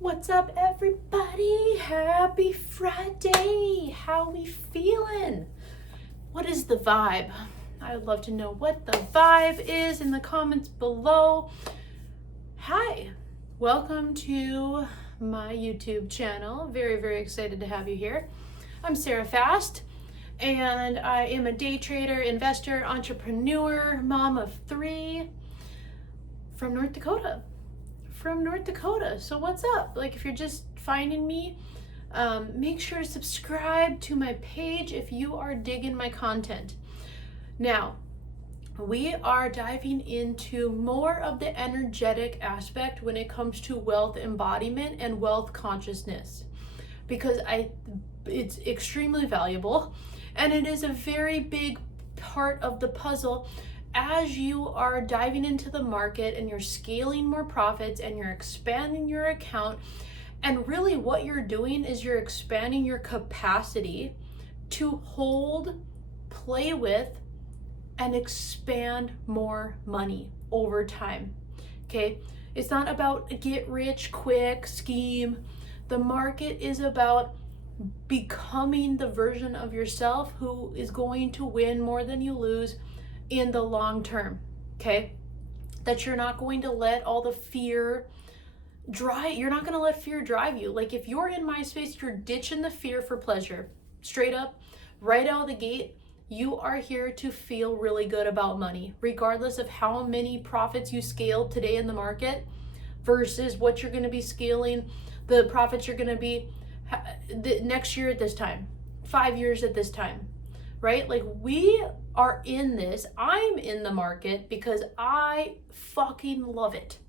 What's up, everybody? Happy Friday. How we feeling? What is the vibe? I would love to know what the vibe is in the comments below. Hi, welcome to my YouTube channel. Very excited to have you here. I'm Sarah Fast, and I am a day trader, investor, entrepreneur, mom of 3 from North Dakota. So what's up? Like, if you're just finding me, make sure to subscribe to my page if you are digging my content. Now, we are diving into more of the energetic aspect when it comes to wealth embodiment and wealth consciousness, because it's extremely valuable, and it is a very big part of the puzzle as you are diving into the market and you're scaling more profits and you're expanding your account. And really what you're doing is you're expanding your capacity to hold, play with, and expand more money over time. Okay? It's not about a get rich quick scheme. The market is about becoming the version of yourself who is going to win more than you lose in the long term. Okay? That you're not going to let all the fear you're not going to let fear drive you. Like, if you're in my space, you're ditching the fear for pleasure. Straight up, right out of the gate, you are here to feel really good about money, regardless of how many profits you scaled today in the market versus what you're going to be scaling, the profits you're going to be next year at this time, 5 years at this time, right? Like, we are in this. I'm in the market because I fucking love it.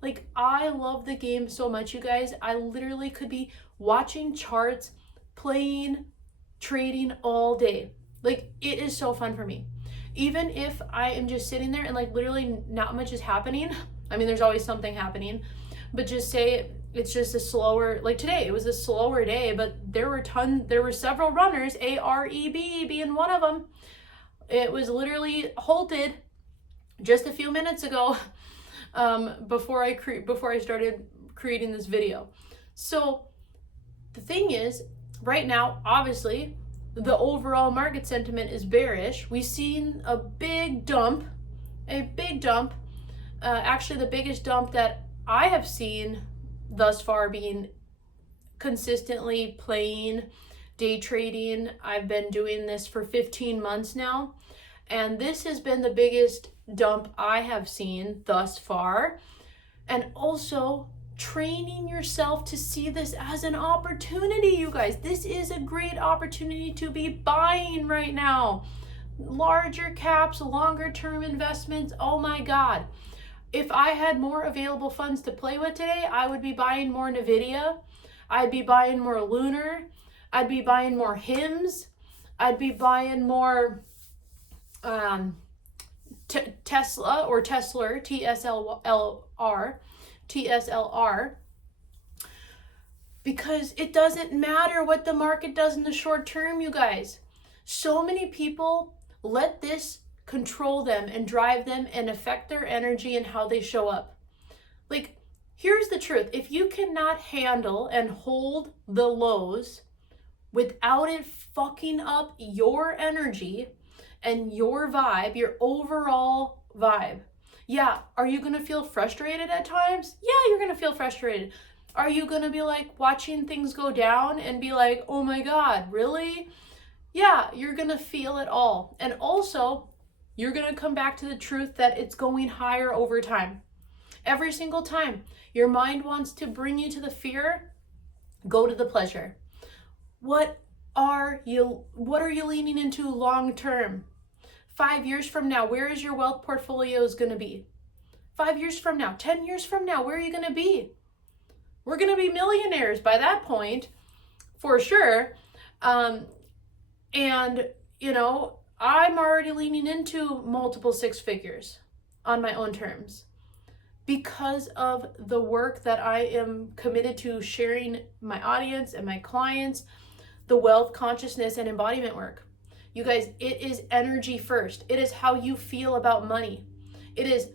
Like, I love the game so much, you guys. I literally could be watching charts, playing, trading all day. Like, it is so fun for me. Even if I am just sitting there and like literally not much is happening. I mean, there's always something happening, but just say it's just a slower, like today, it was a slower day, but there were several runners, AREB being one of them. It was literally halted just a few minutes ago. Before I started creating this video. So the thing is, right now, obviously, the overall market sentiment is bearish. We've seen a big dump, actually the biggest dump that I have seen thus far, being consistently playing, day trading. I've been doing this for 15 months now, and this has been the biggest dump I have seen thus far. And also training yourself to see this as an opportunity, you guys. This is a great opportunity to be buying right now. Larger caps, longer term investments. Oh my God. If I had more available funds to play with today, I would be buying more NVIDIA. I'd be buying more Lunar. I'd be buying more HIMS. I'd be buying more Tesla or Tesla, TSLR, because it doesn't matter what the market does in the short term, you guys. So many people let this control them and drive them and affect their energy and how they show up. Like, here's the truth. If you cannot handle and hold the lows without it fucking up your energy and your vibe, your overall vibe. Yeah, are you gonna feel frustrated at times? Yeah, you're gonna feel frustrated. Are you gonna be like watching things go down and be like, oh my God, really? Yeah, you're gonna feel it all. And also, you're gonna come back to the truth that it's going higher over time. Every single time your mind wants to bring you to the fear, go to the pleasure. What are you leaning into long term? 5 years from now, where is your wealth portfolios going to be? 5 years from now, 10 years from now, where are you going to be? We're going to be millionaires by that point, for sure. And, you know, I'm already leaning into multiple 6 figures on my own terms because of the work that I am committed to sharing my audience and my clients, the wealth consciousness and embodiment work. You guys, it is energy first. It is how you feel about money. It is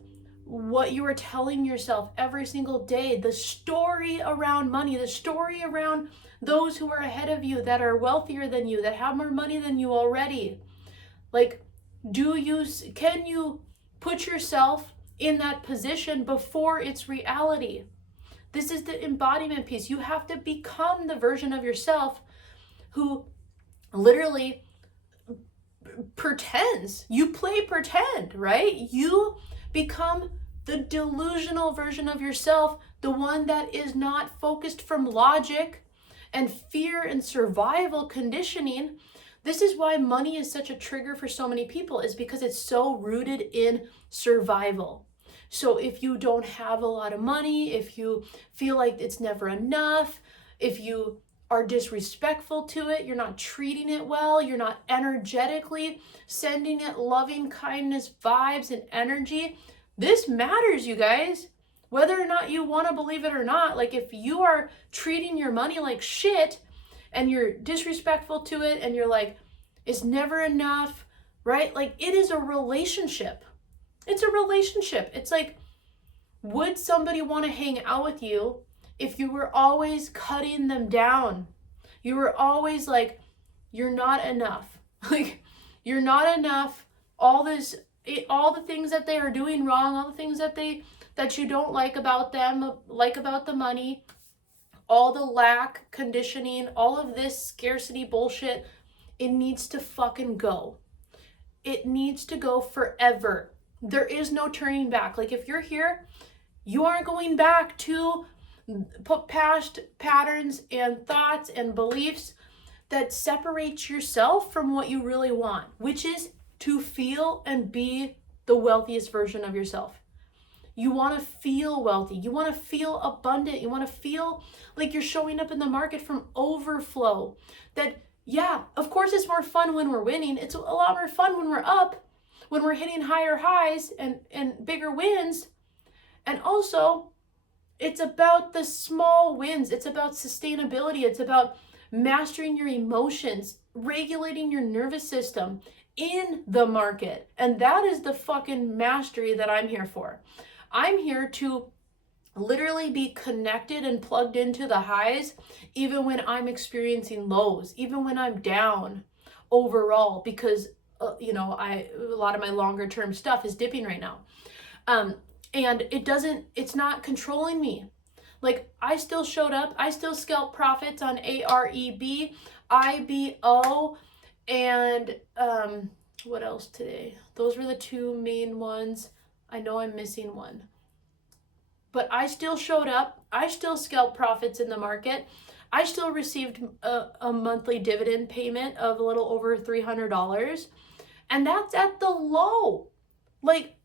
what you are telling yourself every single day, the story around money, the story around those who are ahead of you, that are wealthier than you, that have more money than you already. Like, can you put yourself in that position before it's reality? This is the embodiment piece. You have to become the version of yourself who literally pretends. You play pretend, right? You become the delusional version of yourself, the one that is not focused from logic and fear and survival conditioning. This is why money is such a trigger for so many people, is because it's so rooted in survival. So if you don't have a lot of money, if you feel like it's never enough, if you are disrespectful to it, you're not treating it well, you're not energetically sending it loving kindness vibes and energy, this matters, you guys. Whether or not you want to believe it or not, like if you are treating your money like shit and you're disrespectful to it and you're like, it's never enough, right? Like, it is a relationship. It's a relationship. It's like, would somebody want to hang out with you if you were always cutting them down? You were always like, you're not enough. Like, you're not enough. All the things that they are doing wrong, all the things that you don't like about them, like about the money, all the lack conditioning, all of this scarcity bullshit, it needs to fucking go. It needs to go forever. There is no turning back. Like, if you're here, you aren't going back to put past patterns and thoughts and beliefs that separate yourself from what you really want, which is to feel and be the wealthiest version of yourself. You want to feel wealthy. You want to feel abundant. You want to feel like you're showing up in the market from overflow. That, yeah, of course it's more fun when we're winning. It's a lot more fun when we're up, when we're hitting higher highs and bigger wins. And also, it's about the small wins. It's about sustainability. It's about mastering your emotions, regulating your nervous system in the market. And that is the fucking mastery that I'm here for. I'm here to literally be connected and plugged into the highs, even when I'm experiencing lows, even when I'm down overall, because, a lot of my longer term stuff is dipping right now. And it's not controlling me. Like, I still showed up. I still scalped profits on AREB, IBO, and what else today? Those were the two main ones. I know I'm missing one. But I still showed up. I still scalped profits in the market. I still received a monthly dividend payment of a little over $300. And that's at the low. Like,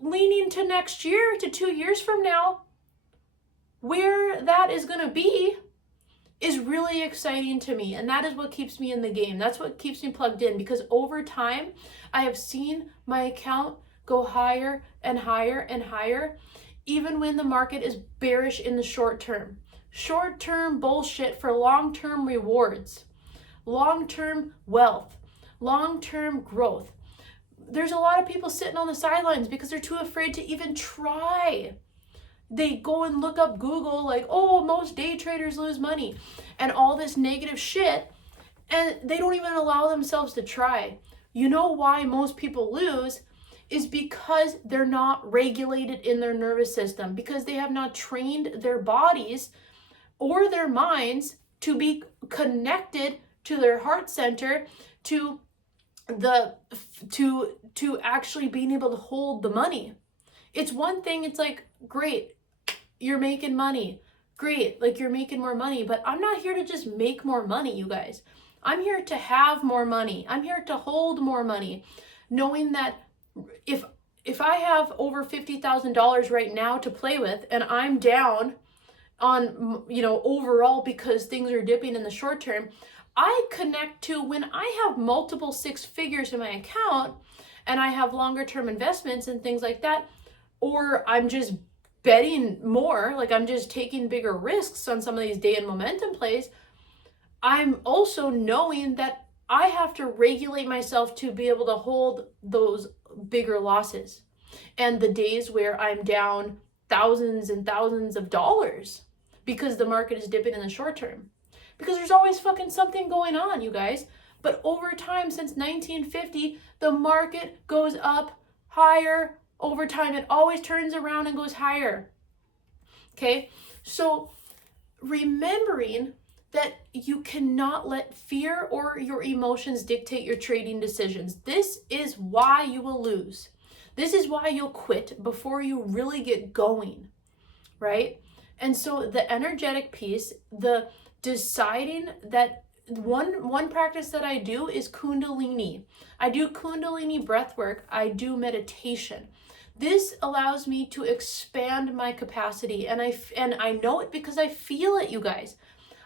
leaning to next year, to 2 years from now, where that is going to be is really exciting to me. And that is what keeps me in the game. That's what keeps me plugged in, because over time, I have seen my account go higher and higher and higher, even when the market is bearish in the short term. Short-term bullshit for long-term rewards, long-term wealth, long-term growth. There's a lot of people sitting on the sidelines because they're too afraid to even try. They go and look up Google, like, oh, most day traders lose money and all this negative shit, and they don't even allow themselves to try. You know why most people lose is because they're not regulated in their nervous system, because they have not trained their bodies or their minds to be connected to their heart center, to actually being able to hold the money. It's one thing, it's like, great, you're making money. Great, like, you're making more money, but I'm not here to just make more money, you guys. I'm here to have more money. I'm here to hold more money, knowing that if I have over $50,000 right now to play with and I'm down on, overall because things are dipping in the short term, I connect to when I have multiple six figures in my account and I have longer term investments and things like that, or I'm just betting more, like I'm just taking bigger risks on some of these day and momentum plays, I'm also knowing that I have to regulate myself to be able to hold those bigger losses. and the days where I'm down thousands and thousands of dollars because the market is dipping in the short term. Because there's always fucking something going on, you guys. But over time, since 1950, the market goes up higher over time. It always turns around and goes higher. Okay? So remembering that you cannot let fear or your emotions dictate your trading decisions. This is why you will lose. This is why you'll quit before you really get going, right? And so the energetic piece, the deciding that one practice that I do is Kundalini. I do Kundalini breath work. I do meditation. This allows me to expand my capacity, and I know it because I feel it, you guys.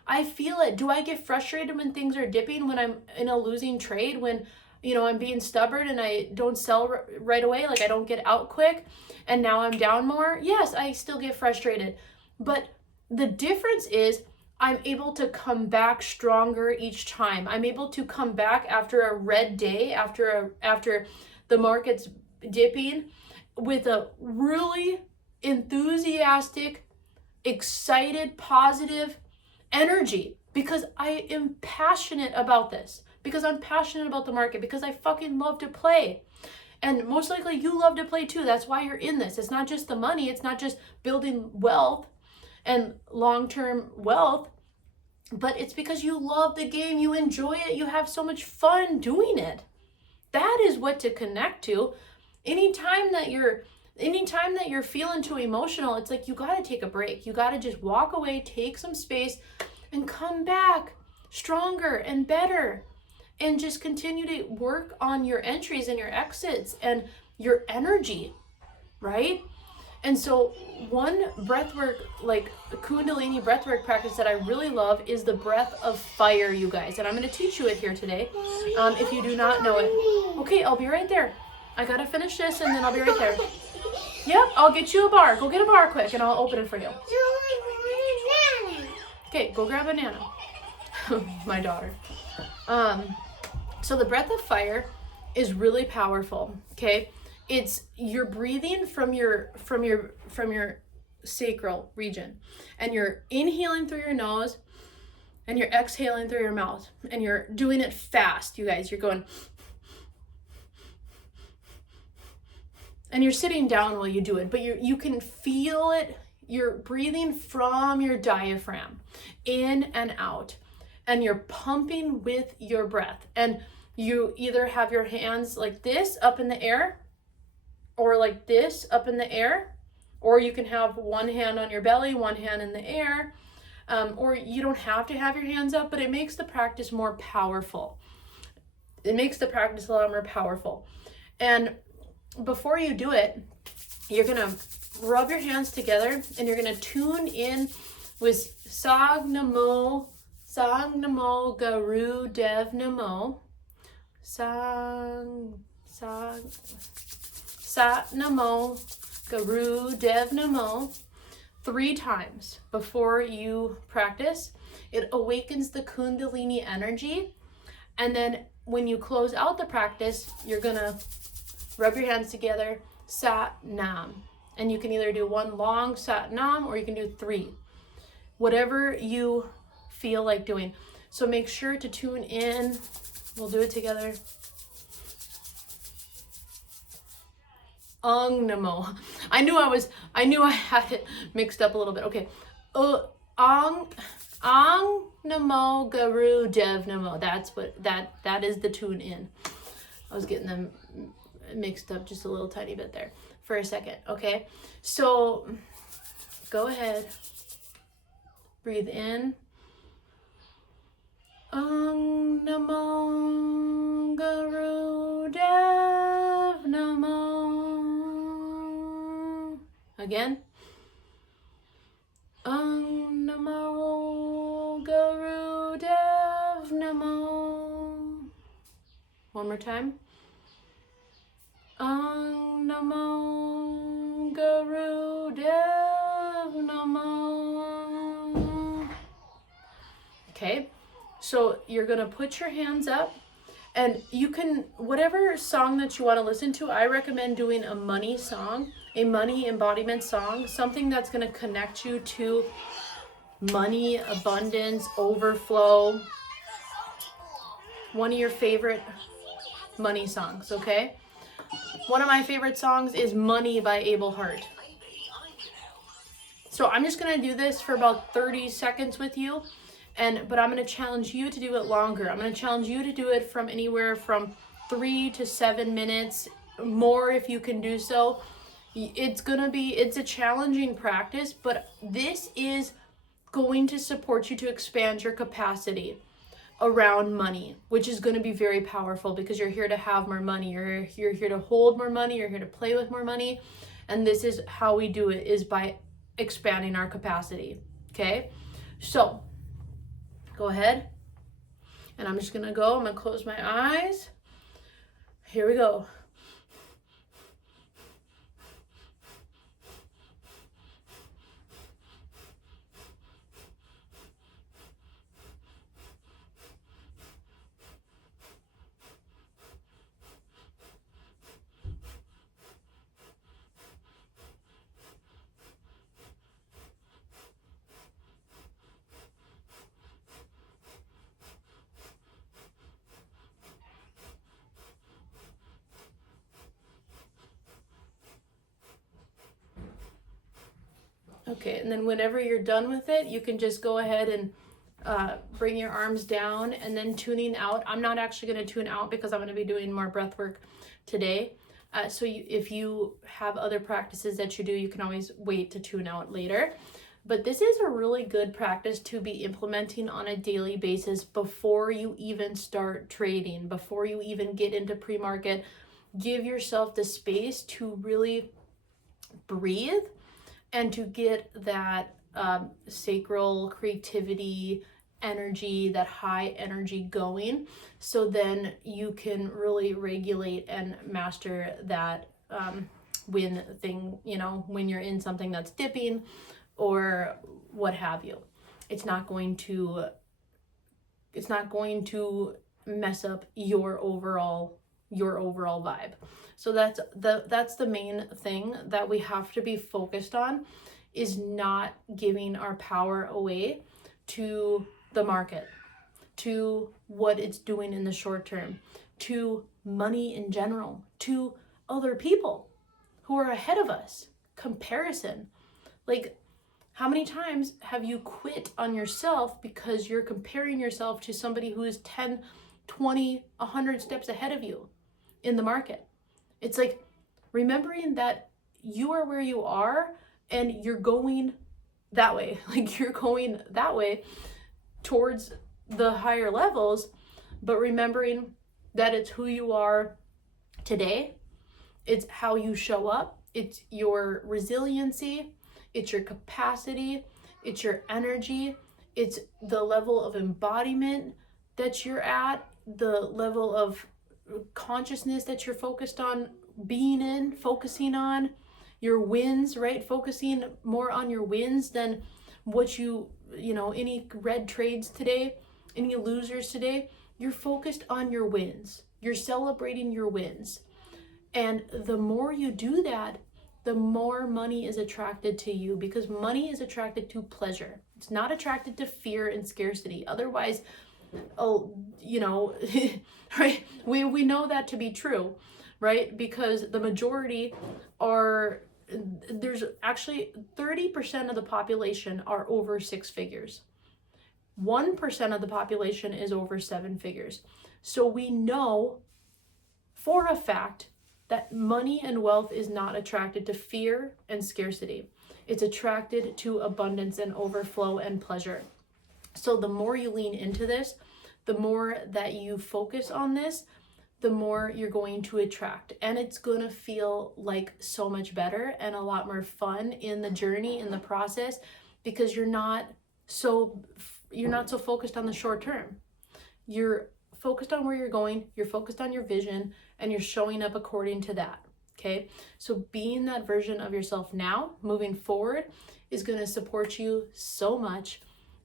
I feel it. Do I get frustrated when things are dipping, when I'm in a losing trade, when I'm being stubborn and I don't sell right away, like I don't get out quick and now I'm down more? Yes, I still get frustrated. But the difference is I'm able to come back stronger each time. I'm able to come back after a red day, after the market's dipping, with a really enthusiastic, excited, positive energy, because I am passionate about this, because I'm passionate about the market, because I fucking love to play. And most likely you love to play too. That's why you're in this. It's not just the money. It's not just building wealth and long-term wealth, but it's because you love the game. You enjoy it. You have so much fun doing it. That is what to connect to. Anytime that you're feeling too emotional, it's like you got to take a break. You got to just walk away, take some space, and come back stronger and better. And just continue to work on your entries and your exits and your energy, right? And so one breathwork, like Kundalini breathwork practice that I really love is the breath of fire, you guys. And I'm going to teach you it here today, if you do not know it. Okay, I'll be right there. I got to finish this and then I'll be right there. Yep, I'll get you a bar. Go get a bar quick and I'll open it for you. Okay, go grab a banana. My daughter. So the breath of fire is really powerful, okay? You're breathing from your sacral region, and you're inhaling through your nose and you're exhaling through your mouth, and you're doing it fast, you guys. You're going, and you're sitting down while you do it, but you can feel it. You're breathing from your diaphragm in and out, and you're pumping with your breath. And you either have your hands like this up in the air, or like this up in the air, or you can have one hand on your belly, one hand in the air, or you don't have to have your hands up, but it makes the practice more powerful. It makes the practice a lot more powerful. And before you do it, you're gonna rub your hands together and you're gonna tune in with Sag Namo Garu Dev Namo. Sat Namo Garu Dev Namo 3 times before you practice. It awakens the Kundalini energy. And then when you close out the practice, you're gonna rub your hands together, Sat Nam. And you can either do 1 long Sat Nam or you can do 3. Whatever you feel like doing. So make sure to tune in. We'll do it together. Namo. I knew I had it mixed up a little bit. Okay. Namo Garu Dev Namo. That's what that is the tune in. I was getting them mixed up just a little tiny bit there for a second. Okay. So go ahead. Breathe in. Namo Garu Dev Namo. Again. Namo Garu Dev Namo. One more time. Namo Garu Dev Namo. Okay. So you're going to put your hands up And you can, whatever song that you want to listen to, I recommend doing a money song, a money embodiment song, something that's going to connect you to money, abundance, overflow. One of your favorite money songs, okay? One of my favorite songs is Money by Abel Hart. So I'm just going to do this for about 30 seconds with you. But I'm going to challenge you to do it longer. I'm going to challenge you to do it from anywhere from 3 to 7 minutes, more if you can do so. It's a challenging practice, but this is going to support you to expand your capacity around money, which is going to be very powerful because you're here to have more money. You're here to hold more money. You're here to play with more money. And this is how we do it, is by expanding our capacity. Okay? So go ahead. And I'm just going to go. I'm going to close my eyes. Here we go. Okay, and then whenever you're done with it, you can just go ahead and bring your arms down, and then tuning out. I'm not actually going to tune out because I'm going to be doing more breath work today. If you have other practices that you do, you can always wait to tune out later. But this is a really good practice to be implementing on a daily basis before you even start trading, before you even get into pre-market. Give yourself the space to really breathe and to get that sacral creativity energy, that high energy going, so then you can really regulate and master that when you're in something that's dipping or what have you. It's not going to mess up your overall vibe. So that's the main thing that we have to be focused on, is not giving our power away to the market, to what it's doing in the short term, to money in general, to other people who are ahead of us. Comparison. Like, how many times have you quit on yourself because you're comparing yourself to somebody who is 10, 20, 100 steps ahead of you in the market? It's like remembering that you are where you are and you're going that way. Like, you're going that way towards the higher levels, but remembering that it's who you are today. It's how you show up. It's your resiliency. It's your capacity. It's your energy. It's the level of embodiment that you're at, the level of consciousness that you're focused on being in, focusing on your wins, right? Focusing more on your wins than what any red trades today, any losers today. You're focused on your wins. You're celebrating your wins. And the more you do that, the more money is attracted to you, because money is attracted to pleasure. It's not attracted to fear and scarcity. Otherwise, right? We know that to be true, right? Because the majority there's actually 30% of the population are over 6 figures. 1% of the population is over 7 figures. So we know for a fact that money and wealth is not attracted to fear and scarcity. It's attracted to abundance and overflow and pleasure. So the more you lean into this, the more that you focus on this, the more you're going to attract. And it's going to feel like so much better and a lot more fun in the journey, in the process, because you're not so focused on the short term. You're focused on where you're going, you're focused on your vision, and you're showing up according to that. Okay? So being that version of yourself now, moving forward, is going to support you so much.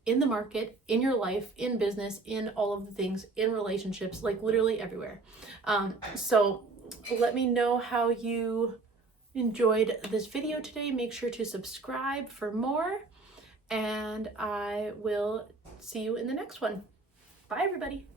in the market, in your life, in business, in all of the things, in relationships, like literally everywhere. So let me know how you enjoyed this video today. Make sure to subscribe for more, and I will see you in the next one. Bye, everybody.